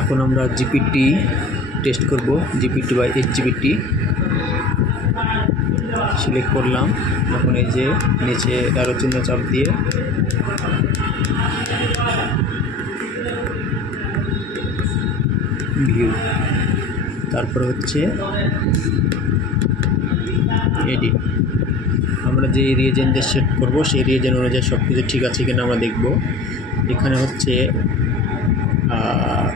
এখন আমরা GPT test করব। জিপিটি বাই এইচজিপিটি সিলেক্ট করলাম। এখন এই যে নিচে অ্যারো চিহ্ন চাপ দিয়ে ভিউ, তারপর হচ্ছে এডিট। আমরা যে রিয়েজেন্ট সেট করব সেই রিয়েজেন্ট অনুযায়ী সব কিছু ঠিক আছে কিনা আমরা দেখব। এখানে হচ্ছে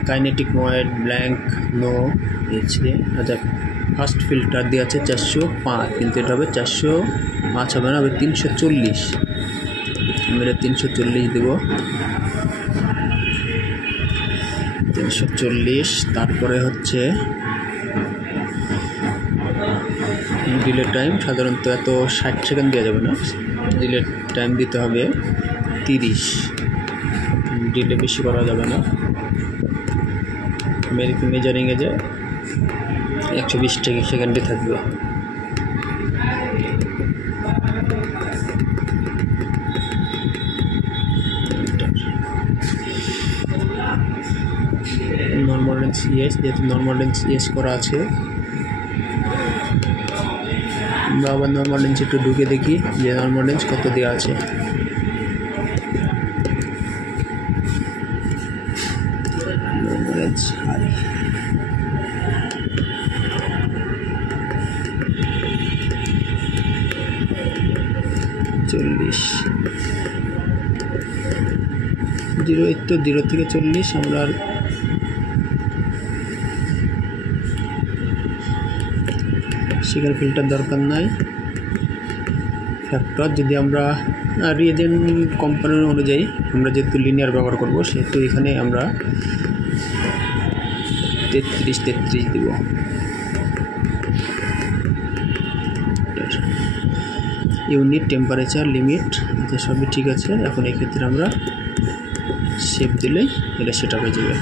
কাইনেটিক মোড, ব্ল্যাঙ্ক, নো, এসে আচ্ছা ফার্স্ট ফিল্টার দিয়ে আছে 405, কিন্তু এটা হবে 405 হবে না, হবে 340। আমি এটা 340 দেব, 340। তারপরে হচ্ছে ডিলে টাইম, সাধারণত এত 60 সেকেন্ড দেওয়া যাবে না, ডিলে টাইম দিতে হবে 30, ডিলে বেশি করা যাবে না। মেজারিংয়ে যে 120 সেকেন্ডে থাকবে। নর্মাল রেঞ্জ ইয়েস, যেহেতু নর্মাল রেঞ্জ ইয়েস করা আছে, আমরা আবার নর্মাল রেঞ্জ একটু ঢুকে দেখি যে নর্মাল রেঞ্জ কত দেওয়া আছে। নর্মাল রেঞ্জ হাই, জিরো, এই তো 0 থেকে 40। আমরা আর সেখানে ফিল্টার দরকার নাই। ফ্যাক্টর যদি আমরা রিয়েজেন্ট কোম্পানির অনুযায়ী, আমরা যেহেতু লিনিয়ার ব্যবহার করব সেহেতু এখানে আমরা 33 দেব। ইউনিট, টেম্পারেচার, লিমিট, এটা সবই ঠিক আছে। এখন এই ক্ষেত্রে আমরা সেভ দিলেই এটা সেট আপ হয়ে যাবে।